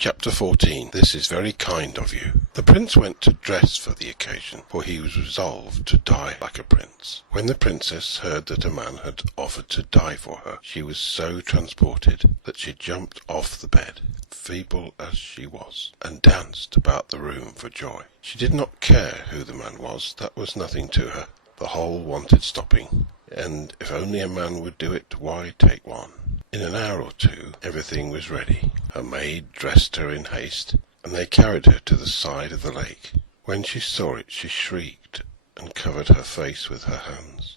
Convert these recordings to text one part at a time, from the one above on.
Chapter 14. This is very kind of you. The prince went to dress for the occasion, for he was resolved to die like a prince. When the princess heard that a man had offered to die for her, she was so transported that she jumped off the bed, feeble as she was, and danced about the room for joy. She did not care who the man was, that was nothing to her. The hole wanted stopping, and if only a man would do it, why take one? In an hour or two everything was ready. Her maid dressed her in haste, and they carried her to the side of the lake. When she saw it she shrieked and covered her face with her hands.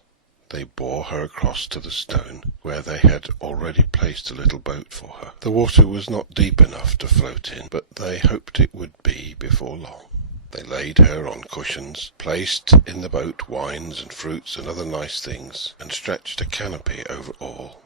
They bore her across to the stone, where they had already placed a little boat for her. The water was not deep enough to float in, but they hoped it would be before long. They laid her on cushions, placed in the boat wines and fruits and other nice things, and stretched a canopy over all.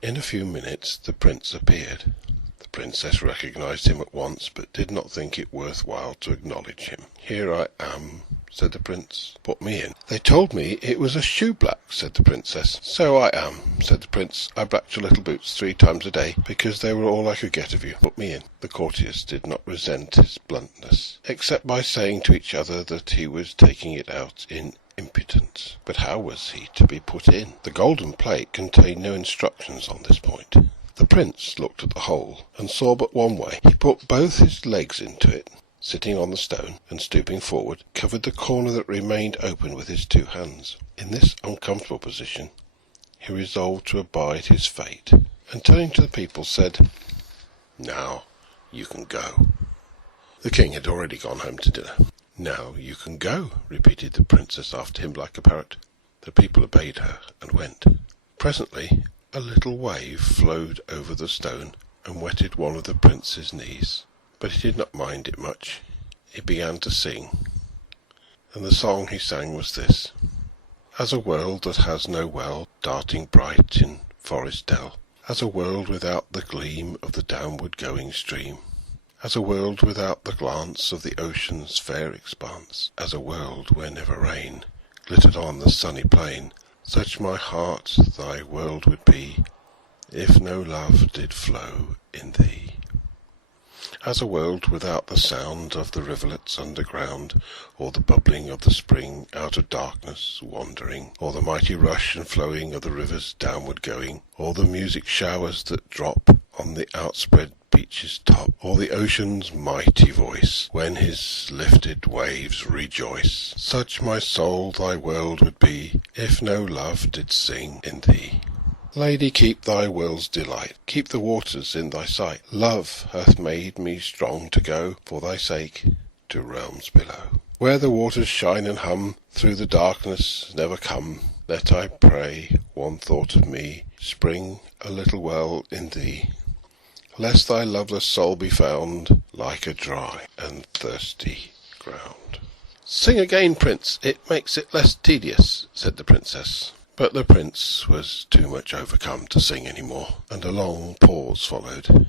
In a few minutes the prince appeared. The princess recognized him at once, but did not think it worth while to acknowledge him. "Here I am," said the prince. "Put me in." "They told me it was a shoe-black," said the princess. "So I am," said the prince. "I blacked your little boots 3 times a day, because they were all I could get of you. Put me in." The courtiers did not resent his bluntness, except by saying to each other that he was taking it out in impudence. But how was he to be put in? The golden plate contained no instructions on this point. The prince looked at the hole, and saw but one way. He put both his legs into it, sitting on the stone, and stooping forward, covered the corner that remained open with his 2 hands. In this uncomfortable position he resolved to abide his fate, and turning to the people said, "Now you can go." The king had already gone home to dinner. "Now you can go," repeated the princess after him like a parrot. The people obeyed her and went. Presently a little wave flowed over the stone and wetted one of the prince's knees, but he did not mind it much. He began to sing, and the song he sang was this: "As a world that has no well, darting bright in forest dell, as a world without the gleam of the downward going stream, as a world without the glance of the ocean's fair expanse, as a world where never rain glittered on the sunny plain, such my heart thy world would be, if no love did flow in thee. As a world without the sound of the rivulets underground, or the bubbling of the spring out of darkness wandering, or the mighty rush and flowing of the rivers downward going, or the music showers that drop on the outspread beach's top, or the ocean's mighty voice when his lifted waves rejoice, such my soul thy world would be, if no love did sing in thee. Lady, keep thy will's delight, keep the waters in thy sight. Love hath made me strong to go, for thy sake, to realms below. Where the waters shine and hum, through the darkness never come. Let, I pray, one thought of me spring a little well in thee, lest thy loveless soul be found like a dry and thirsty ground." "Sing again, prince, it makes it less tedious," said the princess. But the prince was too much overcome to sing any more, and a long pause followed.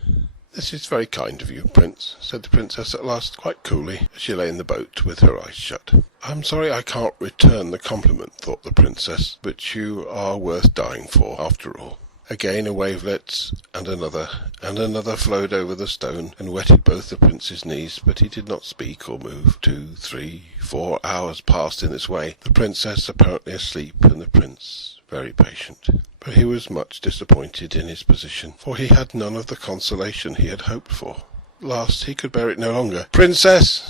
"This is very kind of you, prince," said the princess at last, quite coolly, as she lay in the boat with her eyes shut. "I'm sorry I can't return the compliment," thought the princess, "but you are worth dying for, after all." Again a wavelet, and another flowed over the stone, and wetted both the prince's knees, but he did not speak or move. 2, 3, 4 hours passed in this way, the princess apparently asleep, and the prince very patient. But he was much disappointed in his position, for he had none of the consolation he had hoped for. At last he could bear it no longer. "Princess!"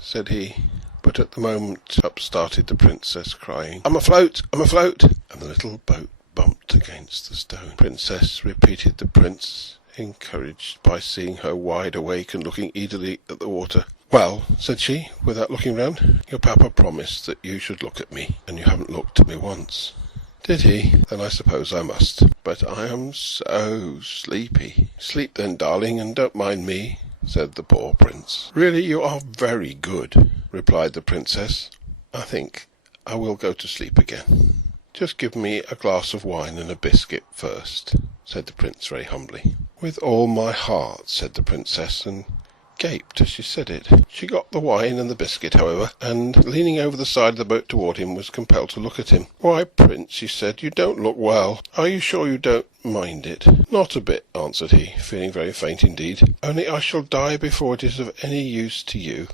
said he. But at the moment up started the princess, crying, "I'm afloat! I'm afloat!" and the little boat bumped against the stone. "Princess," repeated the prince, encouraged by seeing her wide awake and looking eagerly at the water. "Well," said she, without looking round, "your papa promised that you should look at me, and you haven't looked at me once." "Did he? Then I suppose I must. But I am so sleepy." "Sleep then, darling, and don't mind me," said the poor prince. "Really, you are very good," replied the princess. "I think I will go to sleep again." "Just give me a glass of wine and a biscuit first," said the prince very humbly. "With all my heart," said the princess, and gaped as she said it. She got the wine and the biscuit, however, and, leaning over the side of the boat toward him, was compelled to look at him. "Why, Prince," she said, "you don't look well. Are you sure you don't mind it?" "Not a bit," answered he, feeling very faint indeed. "Only I shall die before it is of any use to you,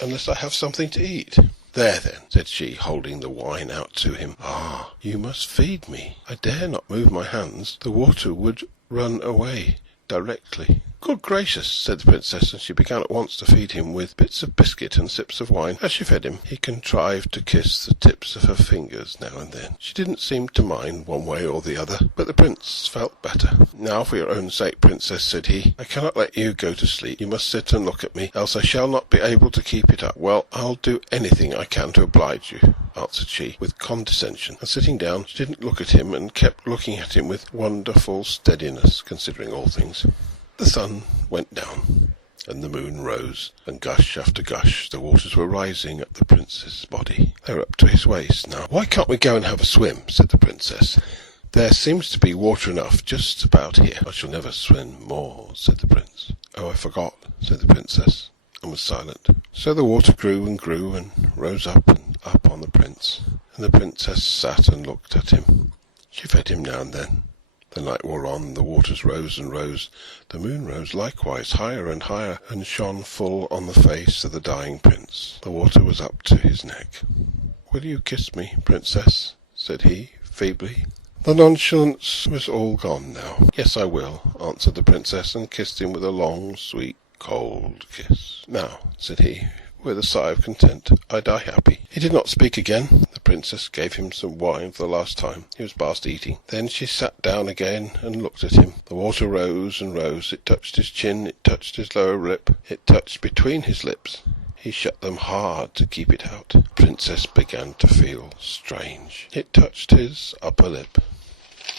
unless I have something to eat." "There, then," said she, holding the wine out to him. "Ah, you must feed me. I dare not move my hands. The water would run away directly." "Good gracious," said the princess, and she began at once to feed him with bits of biscuit and sips of wine. As she fed him, he contrived to kiss the tips of her fingers now and then. She didn't seem to mind one way or the other, but the prince felt better. "Now, for your own sake, princess," said he, "I cannot let you go to sleep. You must sit and look at me, else I shall not be able to keep it up." "Well, I'll do anything I can to oblige you," answered she, with condescension, and sitting down, she didn't look at him, and kept looking at him with wonderful steadiness, considering all things. The sun went down, and the moon rose, and gush after gush the waters were rising up the prince's body. They were up to his waist now. "Why can't we go and have a swim?" said the princess. "There seems to be water enough just about here." "I shall never swim more," said the prince. "Oh, I forgot," said the princess, and was silent. So the water grew and rose up and up on the prince, and the princess sat and looked at him. She fed him now and then. The night wore on, the waters rose and rose. The moon rose likewise, higher and higher, and shone full on the face of the dying prince. The water was up to his neck. "Will you kiss me, princess?" said he, feebly. The nonchalance was all gone now. "Yes, I will," answered the princess, and kissed him with a long, sweet, cold kiss. "Now," said he, with a sigh of content, "I die happy." He did not speak again. The princess gave him some wine for the last time. He was past eating. Then she sat down again and looked at him. The water rose and rose. It touched his chin, it touched his lower lip, it touched between his lips. He shut them hard to keep it out. The princess began to feel strange. It touched his upper lip.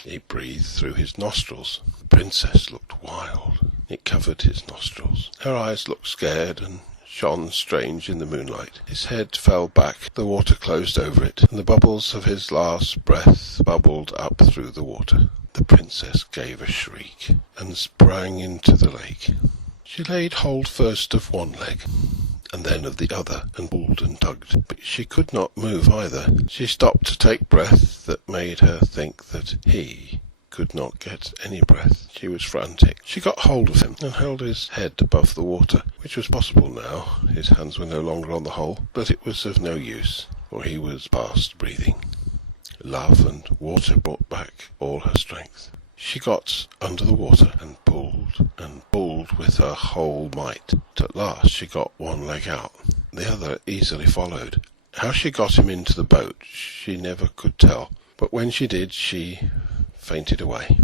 He breathed through his nostrils. The princess looked wild. It covered his nostrils. Her eyes looked scared and shone strange in the moonlight. His head fell back, the water closed over it, and the bubbles of his last breath bubbled up through the water. The princess gave a shriek, and sprang into the lake. She laid hold first of one leg, and then of the other, and pulled and tugged, but she could not move either. She stopped to take breath that made her think that he could not get any breath. She was frantic. She got hold of him and held his head above the water, which was possible now. His hands were no longer on the hole, but it was of no use, for he was past breathing. Love and water brought back all her strength. She got under the water and pulled with her whole might. At last she got one leg out. The other easily followed. How she got him into the boat she never could tell, but when she did, she fainted away.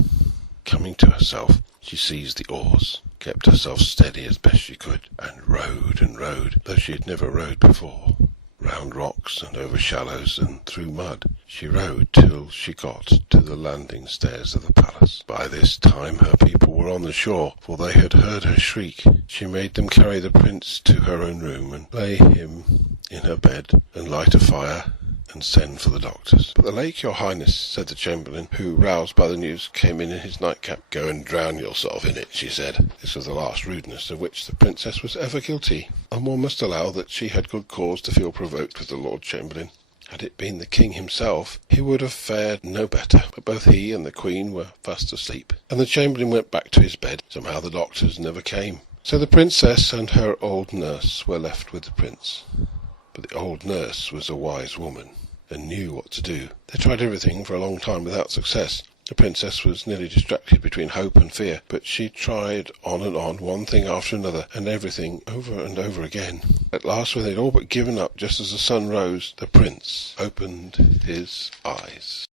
Coming to herself, she seized the oars, kept herself steady as best she could, and rowed, though she had never rowed before. Round rocks and over shallows and through mud. She rowed till she got to the landing stairs of the palace. By this time her people were on the shore, for they had heard her shriek. She made them carry the prince to her own room, and lay him in her bed, and light a fire, and send for the doctors. "But the lake, your highness," said the chamberlain, who, roused by the news, came in his nightcap. "Go and drown yourself in it," she said. This was the last rudeness of which the princess was ever guilty, and one must allow that she had good cause to feel provoked with the Lord Chamberlain. Had it been the king himself, he would have fared no better, but both he and the queen were fast asleep, and the chamberlain went back to his bed. Somehow the doctors never came. So the princess and her old nurse were left with the prince. But the old nurse was a wise woman, and knew what to do. They tried everything for a long time without success. The princess was nearly distracted between hope and fear, but she tried on and on, one thing after another, and everything over and over again. At last, when they'd all but given up, just as the sun rose, the prince opened his eyes.